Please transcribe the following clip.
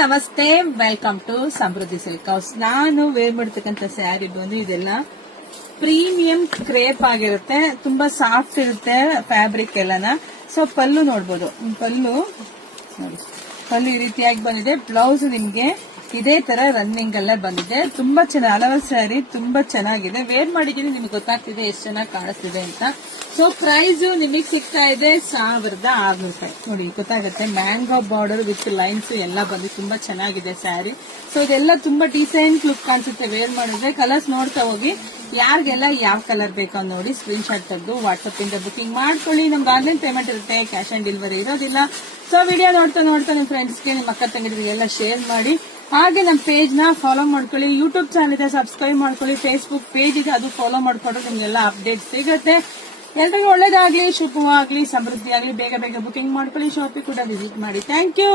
ನಮಸ್ತೆ, welcome to Samruddhi silk house. ನಾನು wear ಮಾಡ್ತಕ್ಕಂಥ ಸ್ಯಾರಿ ಬಂದು ಇದೆಲ್ಲ ಪ್ರೀಮಿಯಂ ಕ್ರೇಪ್ ಆಗಿರುತ್ತೆ, ತುಂಬಾ ಸಾಫ್ಟ್ ಇರುತ್ತೆ ಫ್ಯಾಬ್ರಿಕ್ ಎಲ್ಲಾನ. ಸೊ ಪಲ್ಲು ನೋಡ್ಬೋದು, ಪಲ್ಲು ಈ ರೀತಿಯಾಗಿ ಬಂದಿದೆ. ಬ್ಲೌಸ್ ನಿಮ್ಗೆ ಇದೇ ತರ ರನ್ನಿಂಗ್ ಎಲ್ಲ ಬಂದಿದೆ. ತುಂಬಾ ಚೆನ್ನಾಗಿ ಹಲವು ಸ್ಯಾರಿ ತುಂಬಾ ಚೆನ್ನಾಗಿದೆ. ವೇರ್ ಮಾಡಿದೀನಿ, ನಿಮ್ಗೆ ಗೊತ್ತಾಗ್ತಿದೆ ಎಷ್ಟು ಚೆನ್ನಾಗಿ ಕಾಣಿಸ್ತಿದೆ ಅಂತ. ಸೊ ಪ್ರೈಸ್ ನಿಮಗೆ ಸಿಗ್ತಾ ಇದೆ 1600 ರೂಪಾಯಿ. ನೋಡಿ ಗೊತ್ತಾಗುತ್ತೆ, ಮ್ಯಾಂಗೋ ಬಾರ್ಡರ್ ವಿತ್ ಲೈನ್ಸ್ ಎಲ್ಲ ಬಂದು ತುಂಬಾ ಚೆನ್ನಾಗಿದೆ ಸ್ಯಾರಿ. ಸೊ ಇದೆಲ್ಲ ತುಂಬಾ ಡಿಸೆಂಟ್ ಲುಕ್ ಕಾಣಿಸುತ್ತೆ ವೇರ್ ಮಾಡಿದ್ರೆ. ಕಲರ್ಸ್ ನೋಡ್ತಾ ಹೋಗಿ, ಯಾರಿಗೆಲ್ಲ ಯಾವ ಕಲರ್ ಬೇಕೋ ನೋಡಿ ಸ್ಕ್ರೀನ್ ಶಾಟ್ ತೆಗೆದು ವಾಟ್ಸ್ಆಪ್ ಇಂದ ಬುಕಿಂಗ್ ಮಾಡ್ಕೊಳ್ಳಿ. ನಮ್ಗೆ ಆನ್ಲೈನ್ ಪೇಮೆಂಟ್ ಇರುತ್ತೆ, ಕ್ಯಾಶ್ ಆನ್ ಡೆಲಿವರಿ ಇರೋದಿಲ್ಲ. ಸೊ ವಿಡಿಯೋ ನೋಡ್ತಾ ನಿಮ್ಮ ಫ್ರೆಂಡ್ಸ್ಗೆ, ನಿಮ್ಮ ಅಕ್ಕ ತಂಗಿರಿಗೆಲ್ಲ ಶೇರ್ ಮಾಡಿ. ಹಾಗೆ ನಮ್ಮ ಪೇಜ್ ನ ಫಾಲೋ ಮಾಡ್ಕೊಳ್ಳಿ. ಯೂಟ್ಯೂಬ್ ಚಾನಲ್ ಇದೆ, ಸಬ್ಸ್ಕ್ರೈಬ್ ಮಾಡ್ಕೊಳ್ಳಿ. ಫೇಸ್ಬುಕ್ ಪೇಜ್ ಇದೆ, ಅದು ಫಾಲೋ ಮಾಡ್ಕೊಂಡ್ರೆ ನಿಮ್ಗೆಲ್ಲ ಅಪ್ಡೇಟ್ ಸಿಗುತ್ತೆ. ಎಲ್ರಿಗೂ ಒಳ್ಳೇದಾಗ್ಲಿ, ಶುಭವಾಗ್ಲಿ, ಸಮೃದ್ಧಿ ಆಗ್ಲಿ. ಬೇಗ ಬುಕಿಂಗ್ ಮಾಡ್ಕೊಳ್ಳಿ. ಶಾಪಿಂಗ್ ಕೂಡ ವಿಸಿಟ್ ಮಾಡಿ. Thank you.